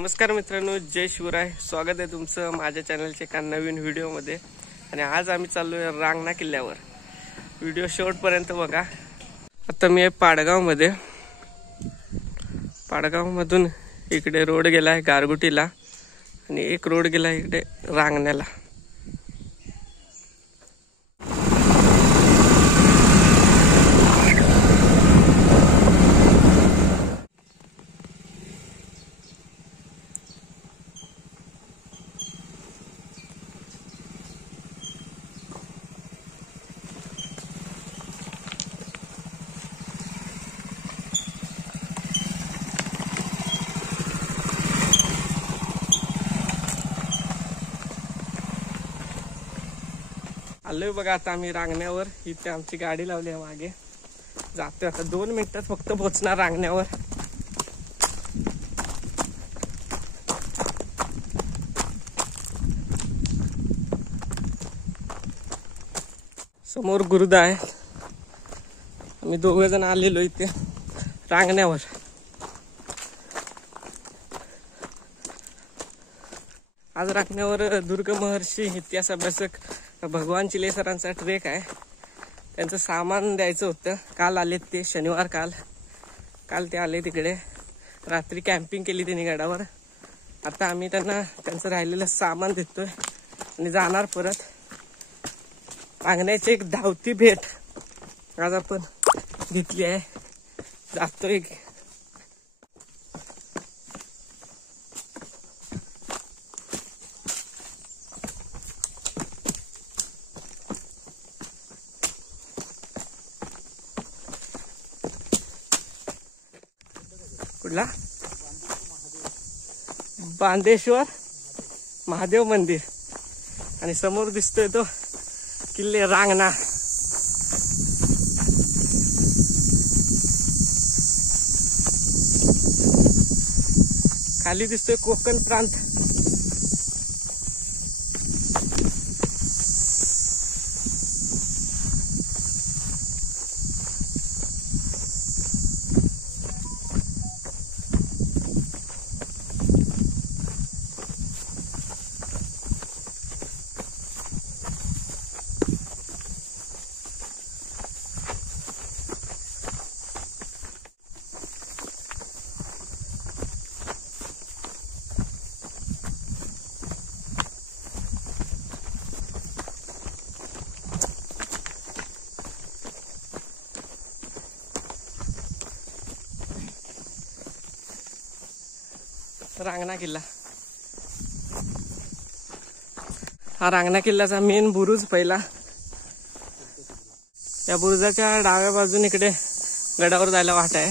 नमस्कार मित्रांनो, जय शिवराय. स्वागत आहे तुमचं माझ्या चॅनलच्या एका नवीन व्हिडिओमध्ये. आणि आज आम्ही चाललो आहे रांगणा किल्ल्यावर. व्हिडिओ शेवटपर्यंत बघा. आता मी आहे पाडगावमध्ये. पाडगावमधून इकडे रोड गेला आहे गारगुटीला आणि एक रोड गेला आहे इकडे रांगण्याला. आलोय बघा आता आम्ही रांगण्यावर. इथे आमची गाडी लावली आहे मागे. जातोय आता 2 मिनिटात फक्त पोहोचणार रांगण्यावर. समोर गुरुदा आहे. आम्ही 2 जण आलेलो इथे रांगण्यावर. आज रांगण्यावर दुर्ग महर्षी इतिहास अभ्यासक भगवान चिले सरांचा ट्रेक आहे. त्यांचं सामान द्यायचं होतं. काल आलेत ते, शनिवार काल ते आले तिकडे. रात्री कॅम्पिंग केली त्यांनी गडावर. आता आम्ही त्यांना त्यांचं राहिलेलं सामान देतोय आणि जाणार परत. रांगण्याची एक धावती भेट आज आपण घेतली आहे. जातोय. कुठला? बांदेश्वर महादेव मंदिर. आणि समोर दिसतोय तो किल्ले रांगणा. खाली दिसतोय कोकण प्रांत. रांगणा किल्ला. हा रांगणा किल्ल्याचा मेन बुरुज पहिला. या बुरुजाच्या डाव्या बाजून इकडे गडावर जायला वाट आहे.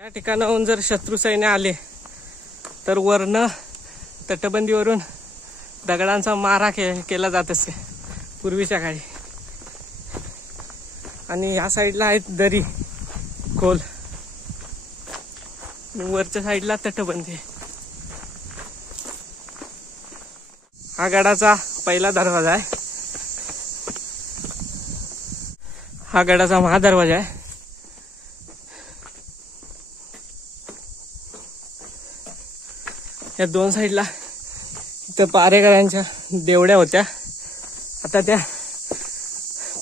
या ठिकाणाहून जर शत्रू सैन्य आले तर वर्ण तटबंदीवरून दगडांचा मारा केला जात असे पूर्वीच्या काळी. आणि या साईडला आहेत दरी खोल, वरच्या साईडला तटबंदी. हा गडाचा पहिला दरवाजा आहे. हा गडाचा महादरवाजा आहे. या 2 साईडला इथं पारेकरांच्या देवड्या होत्या. आता त्या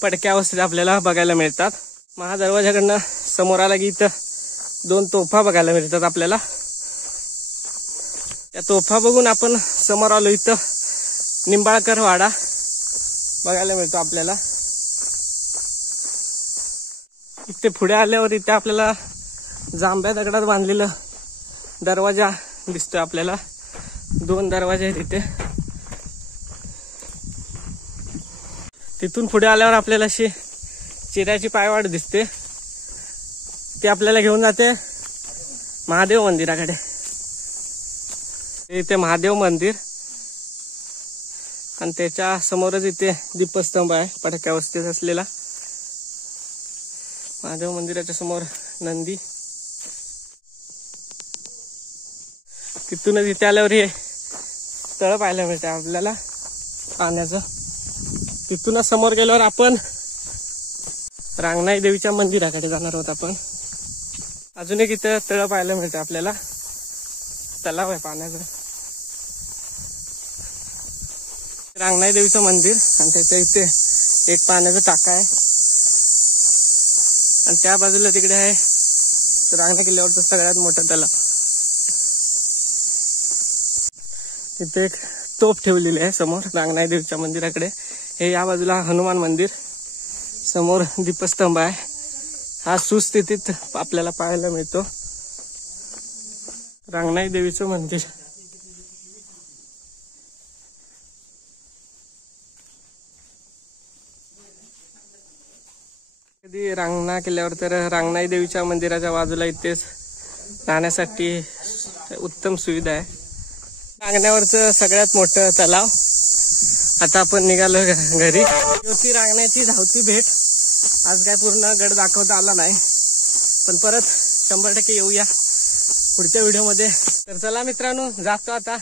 पडक्या अवस्थेत आपल्याला बघायला मिळतात. महादरवाजाकडनं समोर आला की इथं 2 तोफा बघायला मिळतात आपल्याला. त्या तोफा बघून आपण समोर आलो. इथं निंबाळकर वाडा बघायला मिळतो आपल्याला. इथे पुढे आल्यावर इथे आपल्याला जांभ्या दगडात बांधलेलं दरवाजा दिसतोय आपल्याला. 2 दरवाजे आहेत इथे. तिथून पुढे आल्यावर आपल्याला अशी चिऱ्याची पायवाट दिसते. ती आपल्याला घेऊन जाते महादेव मंदिराकडे. इथे महादेव मंदिर आणि त्याच्या समोरच इथे दीपस्तंभ आहे पडक्या अवस्थेत असलेला. महादेव मंदिराच्या समोर नंदी. तिथूनच इथे आल्यावर हे तळ पाहायला मिळते आपल्याला पाण्याचं. तिथूनच समोर गेल्यावर आपण रांगणाई देवीच्या मंदिराकडे जाणार आहोत आपण. अजून एक इथं तळ पाहायला मिळतं आपल्याला, तलाव आहे पाण्याचं. रांगणाई देवीचं मंदिर आणि त्याच्या इथे एक पाण्याचा टाका आहे आणि त्या बाजूला तिकडे आहे रांगणा किल्ल्यावरचं सगळ्यात मोठं तलाव. तिथे एक तोफ ठेवलेली आहे समोर रांगणाई देवीच्या मंदिराकडे. हे या बाजूला हनुमान मंदिर, समोर दीपस्तंभ आहे. हा सुस्थितीत आपल्याला पाहायला मिळतो रांगणाई देवीचं मंदिर. कधी रांगणा किल्ल्यावर तर रांगणाई देवीच्या मंदिराच्या बाजूला इथेच राहण्यासाठी उत्तम सुविधा आहे. रांगण्यावरचं सगळ्यात मोठं तलाव. आता आपण निघालो घरी. होती रांगण्याची धावती भेट. आज काय पूर्ण गड दाखवता आला नाही, पण परत 100% येऊया पुढच्या व्हिडिओमध्ये. तर चला मित्रांनो, जातो आता.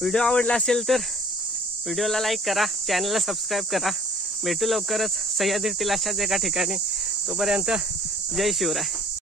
व्हिडिओ आवडला असेल तर व्हिडिओला लाईक करा, चॅनलला सबस्क्राईब करा. भेटू लवकरच सह्याद्रीतील अशाच एका ठिकाणी. तोपर्यंत जय शिवराय.